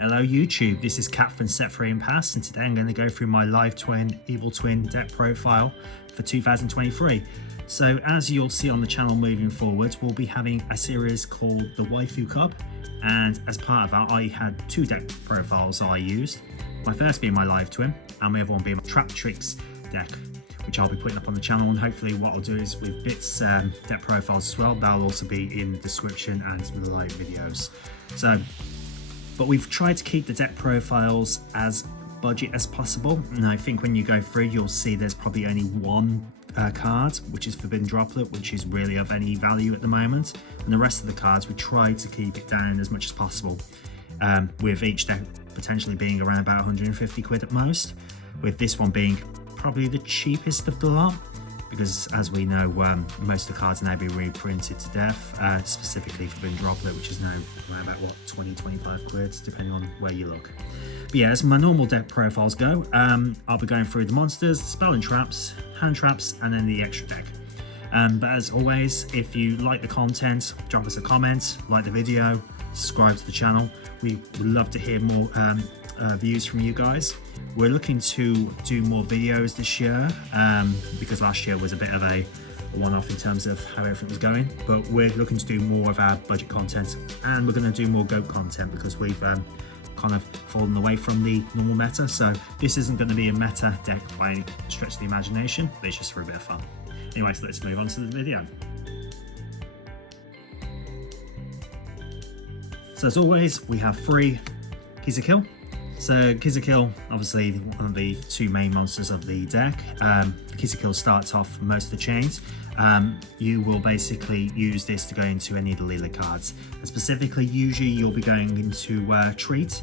Hello YouTube, this is Cat from Set Free and Pass, and today I'm going to go through my Live Twin Evil Twin deck profile for 2023. So as you'll see on the channel moving forward, we'll be having a series called the Waifu Cup, and as part of that I had two deck profiles I used. My first being my Live Twin, and my other one being my Trap Tricks deck, which I'll be putting up on the channel, and hopefully what I'll do is with bits deck profiles as well, that'll also be in the description and the live videos. But we've tried to keep the deck profiles as budget as possible, and I think when you go through you'll see there's probably only one card, which is Forbidden Droplet, which is really of any value at the moment, and the rest of the cards we tried to keep it down as much as possible, with each deck potentially being around about 150 quid at most, with this one being probably the cheapest of the lot, because as we know most of the cards now be reprinted to death, specifically Forbidden Droplet, which is now around about what, 20-25 quid depending on where you look. But yeah, as my normal deck profiles go, I'll be going through the monsters, spell and traps, hand traps, and then the extra deck. But as always, if you like the content, drop us a comment, like the video, subscribe to the channel. We would love to hear more views from you guys. We're looking to do more videos this year, because last year was a bit of a one-off in terms of how everything was going, but we're looking to do more of our budget content, and we're going to do more GOAT content because we've kind of fallen away from the normal meta. So this isn't going to be a meta deck by any stretch of the imagination, but it's just for a bit of fun. Anyway, so let's move on to the video. So as always, we have 3 keys of kill. So keys of kill, obviously one of the 2 main monsters of the deck. Keys of kill starts off most of the chains. You will basically use this to go into any of the Leela cards. And specifically, usually you'll be going into Treat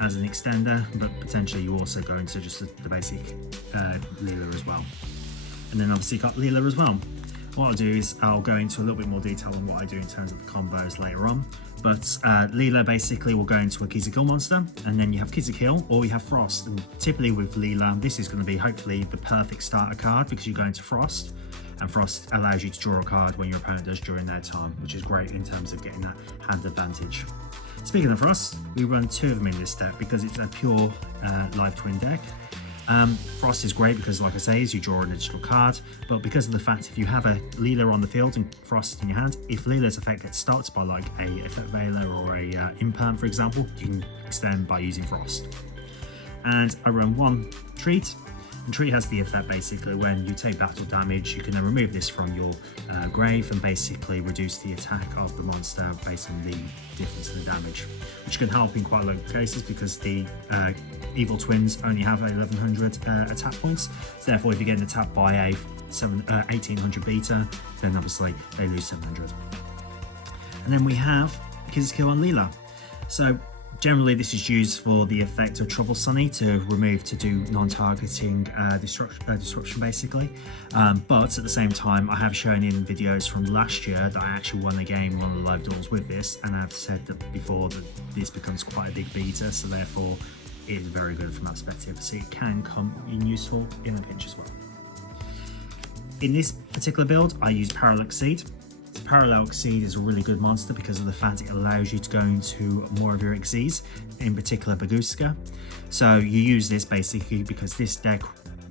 as an extender, but potentially you also go into just the basic Leela as well. And then obviously you got Leela as well. What I'll do is I'll go into a little bit more detail on what I do in terms of the combos later on. But Leela basically will go into a Keys of Kill monster, and then you have Keys of Kill or you have Frost. And typically with Leela, this is going to be hopefully the perfect starter card because you go into Frost, and Frost allows you to draw a card when your opponent does during their time, which is great in terms of getting that hand advantage. Speaking of Frost, we run 2 of them in this deck because it's a pure Live Twin deck. Frost is great because, like I say, is you draw an additional card, but because of the fact if you have a Leela on the field and Frost in your hand, if Leela's effect gets stopped by like a Effect Veiler or a Imperm, for example, you can extend by using Frost. And I run 1 Treat, and Treat has the effect basically when you take battle damage, you can then remove this from your grave and basically reduce the attack of the monster based on the difference in the damage, which can help in quite a lot of cases because the Evil Twins only have 1100 attack points, so therefore if you're getting attacked by a 1800 beta, then obviously they lose 700. And then we have Keys of Kill on Leela. So generally this is used for the effect of Trouble Sunny to remove to do non-targeting disruption basically, but at the same time I have shown in videos from last year that I actually won a game in one of the live duels with this, and I've said that before that this becomes quite a big beta, so therefore it is very good from that perspective, so it can come in useful in a pinch as well. In this particular build I use Parallel Exceed. Parallel Exceed is a really good monster because of the fact it allows you to go into more of your Xyz, in particular Baguska. So you use this basically because this deck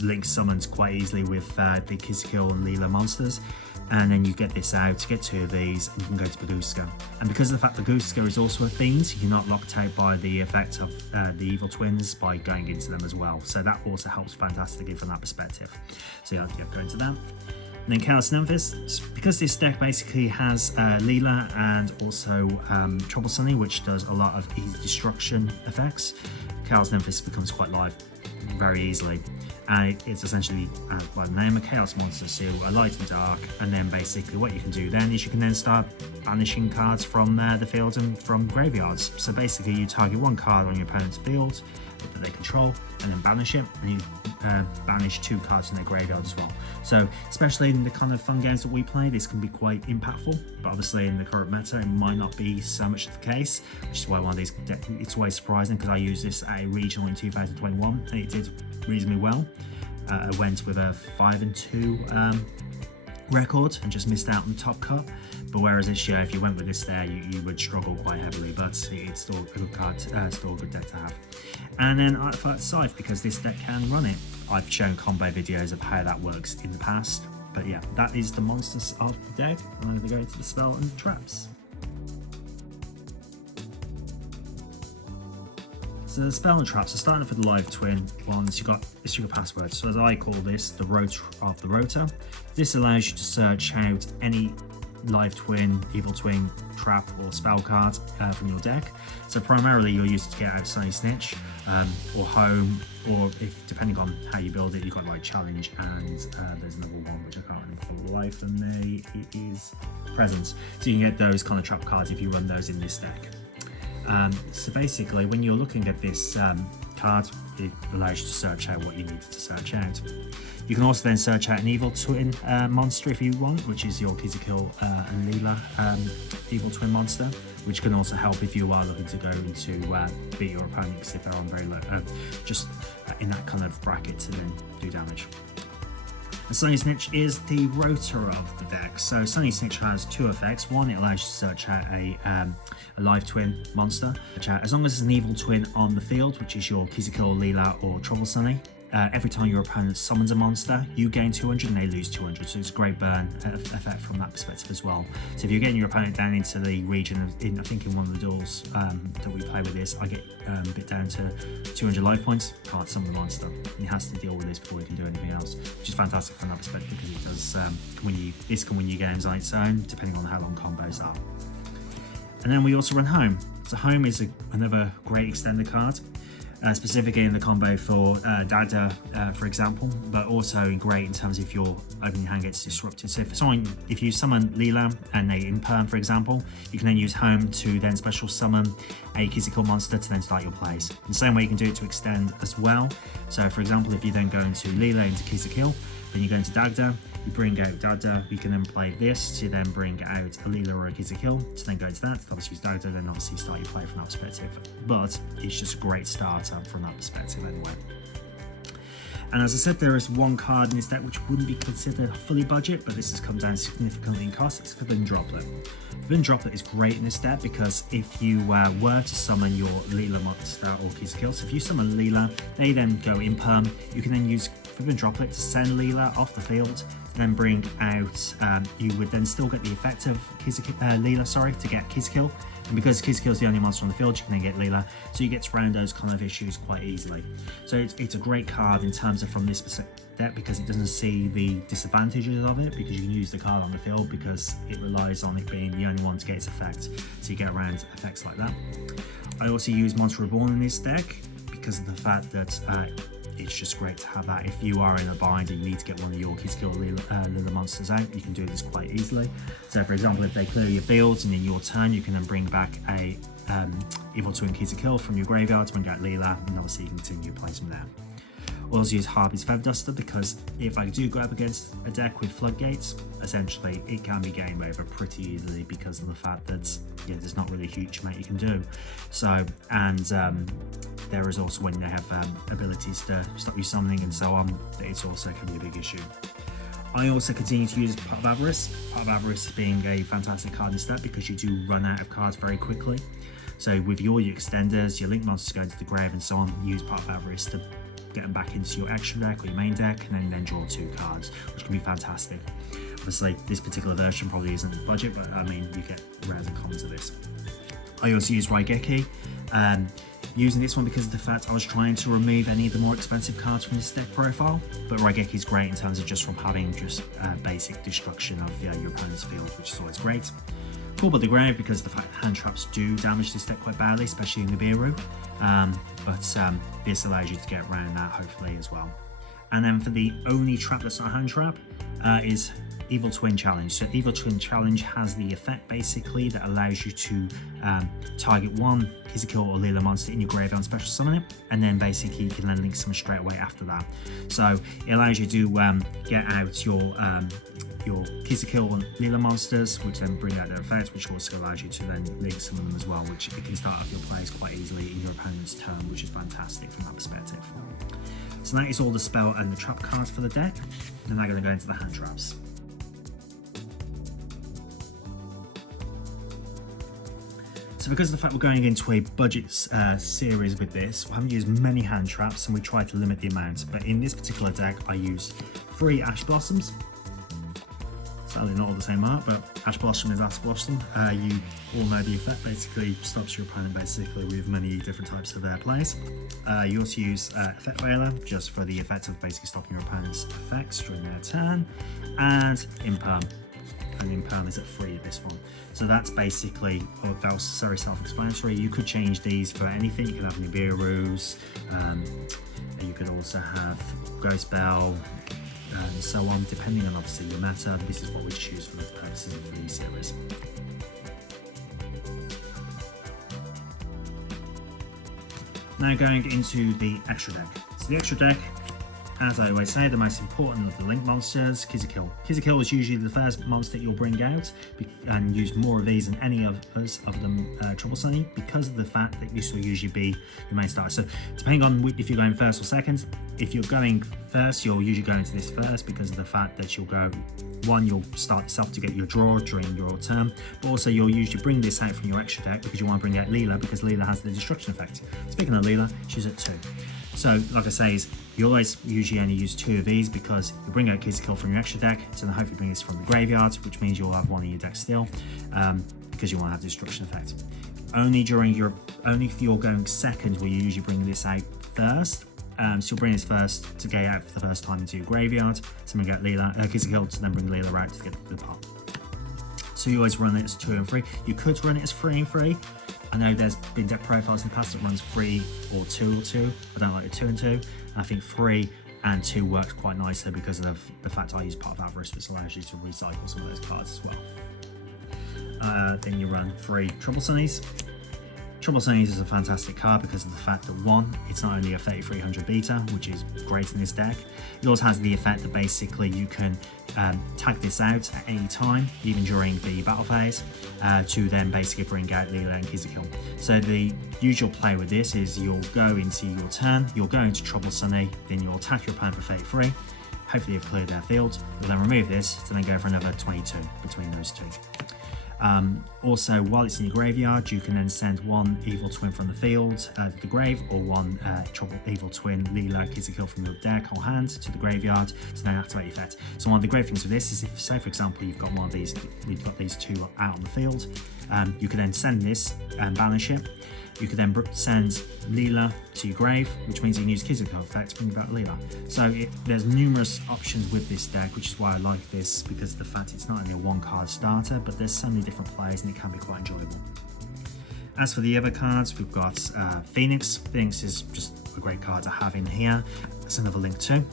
links summons quite easily with the Keys of Kill and Leela monsters, and then you get this out to get 2 of these and you can go to Baguska. And because of the fact Baguska is also a fiend, you're not locked out by the effect of the Evil Twins by going into them as well. So that also helps fantastically from that perspective. So yeah, go into that. And then Chaos Nemesis, because this deck basically has Leela and also Trouble Sunny, which does a lot of easy destruction effects, Chaos Nemesis becomes quite live very easily. It's essentially by the name of Chaos Monster, so a light and dark, and then basically what you can do then is you can then start banishing cards from the field and from graveyards. So basically you target 1 card on your opponent's field that they control and then banish it, and you banish 2 cards from their graveyard as well. So especially in the kind of fun games that we play, this can be quite impactful, but obviously in the current meta it might not be so much the case, which is why one of these it's always surprising because I used this at a regional in 2021 and it did reasonably well. I went with a 5-2 record and just missed out on the top cut, But whereas this year, if you went with this there, you would struggle quite heavily, but it's still a good card, still a good deck to have. And then Artifact Scythe, because this deck can run it. I've shown combo videos of how that works in the past. But yeah, that is the monsters of the deck. I'm going to go into the spell and the traps. So the spell and traps are starting off with the live twin ones. You've got the sugar password. So as I call this, the rotor of the rotor. This allows you to search out any live twin, evil twin, trap or spell card from your deck. So primarily you'll use it to get out Sunny Snitch or Home, or if depending on how you build it, you've got like Challenge, and there's another one which I can't remember for the life of me. It is Presence. So you can get those kind of trap cards if you run those in this deck. So basically, when you're looking at this card, it allows you to search out what you need to search out. You can also then search out an evil twin monster if you want, which is your Yugioh and Leela evil twin monster, which can also help if you are looking to go into beat your opponents if they're on very low, just in that kind of bracket to then do damage. The Sunny Snitch is the rotor of the deck. So Sunny Snitch has two effects. One, it allows you to search out a live twin monster. As long as it's an evil twin on the field, which is your Yugioh, Leela or Trouble Sunny, every time your opponent summons a monster, you gain 200 and they lose 200. So it's a great burn effect from that perspective as well. So if you're getting your opponent down into the region of, I think in one of the duels that we play with this, I get a bit down to 200 life points, can't summon the monster. He has to deal with this before he can do anything else, which is fantastic from that perspective because it does this can win you games on its own, depending on how long combos are. And then we also run Home. So Home is another great extended card. Specifically in the combo for Dada, for example, but also great in terms of if your opening hand gets disrupted. So if you summon Leela and they imperm, for example, you can then use Home to then special summon a Yugioh monster to then start your plays. In the same way you can do it to extend as well. So for example, if you then go into Leela into Yugioh, then you go into Dagda, you bring out Dada, we can then play this to then bring out a Leela or a Yugioh to then go into that, to obviously use Dagda, then obviously start your play from that perspective. But it's just a great starter from that perspective anyway. And as I said, there is one card in this deck which wouldn't be considered fully budget, but this has come down significantly in cost. It's Forbidden Droplet. Forbidden Droplet is great in this deck because if you were to summon your Leela monster or Yugioh, so if you summon Leela, they then go imperm, you can then use Forbidden Droplet to send Leela off the field, to then bring out, you would then still get the effect of Leela, to get Yugioh. And because Yugioh is the only monster on the field, you can then get Leela, so you get around those kind of issues quite easily. So it's a great card in terms of from this deck because it doesn't see the disadvantages of it, because you can use the card on the field because it relies on it being the only one to get its effect, so you get around effects like that. I also use Monster Reborn in this deck because of the fact that it's just great to have that. If you are in a bind and you need to get one of your Yugioh Leela monsters out, you can do this quite easily. So for example, if they clear your fields and in your turn, you can then bring back a evil twin Yugioh from your graveyard to bring out Leela, and obviously you can continue your plays from there. Also use Harpy's Feather Duster because if I do go up against a deck with floodgates, essentially it can be game over pretty easily because of the fact that there's not really a huge amount you can do. So, and there is also when they have abilities to stop you summoning and so on, it's also can be a big issue. I also continue to use Pot of Avarice. Pot of Avarice being a fantastic card in this deck because you do run out of cards very quickly. So with your extenders, your link monsters go to the grave and so on, use Pot of Avarice to get them back into your extra deck or your main deck, and then draw 2 cards, which can be fantastic. Obviously, this particular version probably isn't budget, but I mean, you get rares and commons of this. I also use Raigeki, using this one because of the fact I was trying to remove any of the more expensive cards from this deck profile, but Raigeki is great in terms of just from having just basic destruction of your opponent's field, which is always great. Cool but the grave because the fact hand traps do damage this deck quite badly, especially in the Nibiru, but this allows you to get around that hopefully as well. And then for the only trap that's not a hand trap is Evil Twin Challenge. So Evil Twin Challenge has the effect basically that allows you to target one Yugioh or Leela monster in your graveyard and special summon it, and then basically you can then link summon straight away after that. So it allows you to get out your Yugioh and Leela monsters, which then bring out their effects, which also allows you to then link summon them as well, which it can start off your plays quite easily in your opponent's turn, which is fantastic from that perspective. So that is all the spell and the trap cards for the deck. Then I'm going to go into the hand traps. So because of the fact we're going into a budget series with this, we haven't used many hand traps and we try to limit the amount. But in this particular deck, I use 3 Ash Blossoms. Sadly not all the same art, but Ash Blossom is Ash Blossom. You all know the effect basically stops your opponent basically with many different types of plays. You also use Effect Veiler just for the effect of basically stopping your opponent's effects during their turn, and Imperm. And Imperm is at 3 this one. So that's basically, that was very self-explanatory. You could change these for anything. You could have Nibiru's, you could also have Ghost Bell, and so on, depending on obviously your meta. This is what we choose for the purposes of the series. Now going into the extra deck. So the extra deck, as I always say, the most important of the link monsters, Kill. Kill is usually the first monster you'll bring out and use more of these than any of us other than Trouble Sunny, because of the fact that this will usually be your main starter. So depending on if you're going first or second, if you're going first, you'll usually go into this first because of the fact that you'll go, one, you'll start yourself to get your draw during your turn, but also you'll usually bring this out from your extra deck because you want to bring out Leela, because Leela has the destruction effect. Speaking of Leela, she's at 2. So, like I say, you always usually only use 2 of these because you bring out Kill from your extra deck, so then hopefully bring this from the graveyard, which means you'll have one in your deck still, because you want to have the destruction effect. Only if you're going second will you usually bring this out first. So you'll bring this first to get out for the first time into your graveyard, to bring out Leela, Kill to then bring Leela out to get the pot. So you always run it as 2 and 3. You could run it as 3 and 3. I know there's been deck profiles in the past that runs 3 or 2 or 2. I don't like the 2 and 2. And I think 3 and 2 works quite nicely because of the fact I use Pot of Avarice, which allows you to recycle some of those cards as well. Then you run 3 Trouble Sunnies. Trouble Sunnies is a fantastic card because of the fact that, one, it's not only a 3300 beta, which is great in this deck, it also has the effect that basically you can tag this out at any time, even during the battle phase, to then basically bring out Leela and Kill. So the usual play with this is you'll go into your turn, you'll go into Trouble Sunny, then you'll attack your opponent for 33, hopefully you've cleared their field, you'll then remove this to then go for another 22 between those two. Also, while it's in your graveyard, you can then send 1 Evil Twin from the field to the grave, or 1 Evil Twin Leela Kill from your deck or hand to the graveyard to then activate the effect. So one of the great things with this is if, say for example, you've got one of these, we've got these 2 out on the field, you can then send this and banish it. You could then send Leela to your grave, which means you can use Kill effect to bring back Leela. So there's numerous options with this deck, which is why I like this, because of the fact it's not only a 1-card starter, but there's so many different plays and it can be quite enjoyable. As for the other cards, we've got Phoenix. Phoenix is just a great card to have in here. It's another link too.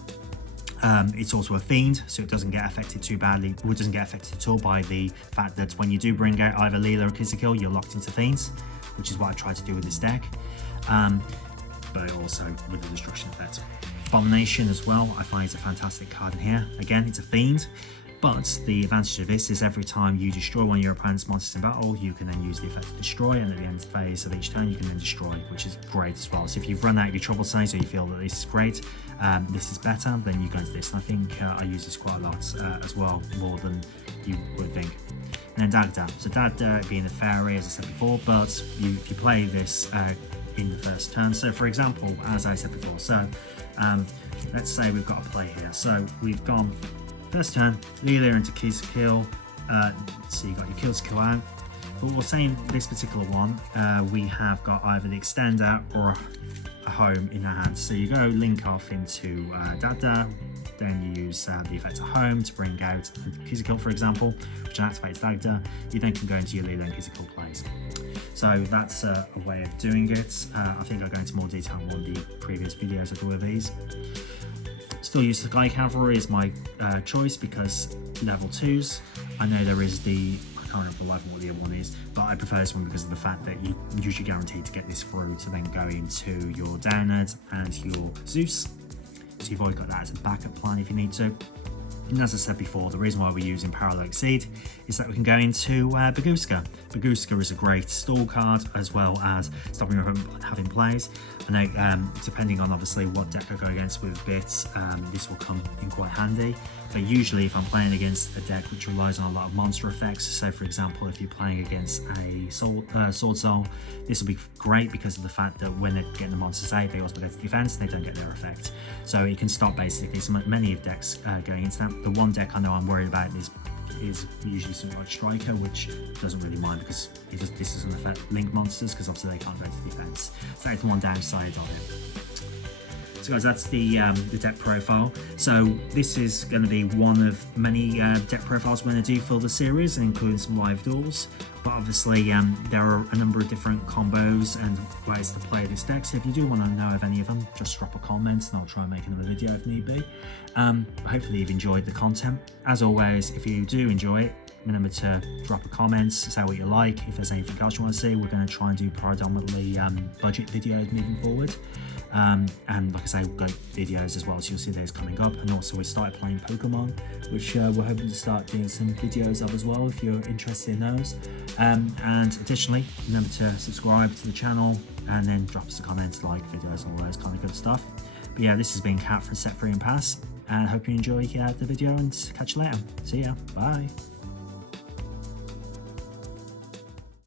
It's also a fiend, so it doesn't get affected too badly, or it doesn't get affected at all by the fact that when you do bring out either Leela or Kill, you're locked into fiends, which is what I try to do with this deck, but also with the destruction effect. Abomination as well, I find it's a fantastic card in here. Again, it's a fiend, but the advantage of this is every time you destroy one of your opponent's monsters in battle, you can then use the effect to destroy, and at the end phase of each turn you can then destroy, which is great as well. So if you've run out of your Trouble Sunnies or you feel that this is great, this is better, then you go into this. And I think I use this quite a lot as well, more than you would think. And then Dagda. So Dagda being a fairy, as I said before, but if you play this in the first turn. So for example, as I said before, so let's say we've got a play here. So we've gone first turn, Leela into Kill. So you got your Kill out. But we're saying this particular one, we have got either the extender or a home in our hands. So you go link off into Dagda, then you use the effect of home to bring out Kill, for example, which activates Dagda. You then can go into your Leela and Kill plays. So that's a way of doing it. I think I'll go into more detail in one of the previous videos I do with these. Still use the Sky Cavalry as my choice because level 2s. I know there is the, I can't remember the level what the other one is, but I prefer this one because of the fact that you usually guaranteed to get this through to then go into your Downerd and your Zeus. So you've always got that as a backup plan if you need to. And as I said before, the reason why we're using Parallel Exceed is that we can go into Baguska. Baguska is a great stall card as well as stopping you from having plays. And depending on obviously what deck I go against with bits, this will come in quite handy. But usually if I'm playing against a deck which relies on a lot of monster effects, so for example if you're playing against a Sword Soul, this will be great because of the fact that when they're getting the monsters out, they also get the defense and they don't get their effect. So it can stop basically many of decks going into that. The one deck I know I'm worried about is usually something like Striker, which doesn't really mind because this doesn't affect Link monsters because obviously they can't go to defense. So that's one downside of it. So guys, that's the deck profile. So this is going to be one of many deck profiles we're going to do for the series, including some live duels. But obviously there are a number of different combos and ways to play this deck. So if you do want to know of any of them, just drop a comment and I'll try and make another video if need be. Hopefully you've enjoyed the content. As always, if you do enjoy it, remember to drop a comment, say what you like. If there's anything else you want to see, we're going to try and do predominantly budget videos moving forward. And like I say, we've got videos as well, so you'll see those coming up. And also we started playing Pokemon, which we're hoping to start doing some videos of as well if you're interested in those. And additionally, remember to subscribe to the channel and then drop us a comment, like videos and all those kind of good stuff. But yeah, this has been Kat from Set Free and Pass, and I hope you enjoy the video and catch you later. See ya, bye.